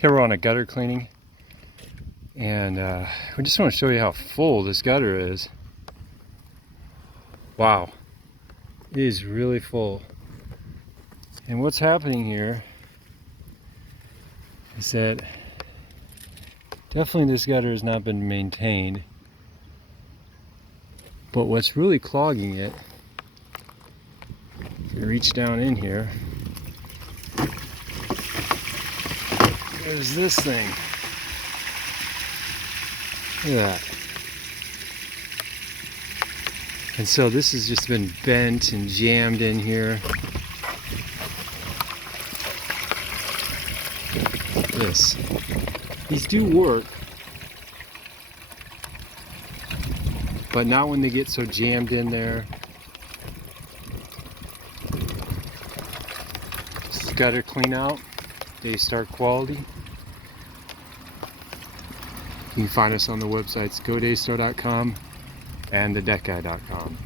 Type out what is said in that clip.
Here we're on a gutter cleaning, and we just want to show you how full this gutter is. Wow, it is really full. And what's happening here is that definitely this gutter has not been maintained, but what's really clogging it, if you reach down in here, there's this thing. Look at that. And so this has just been bent and jammed in here. This. These do work, but not when they get so jammed in there. This is gutter clean out. Daystar quality. You can find us on the websites godaystar.com and thedecguy.com.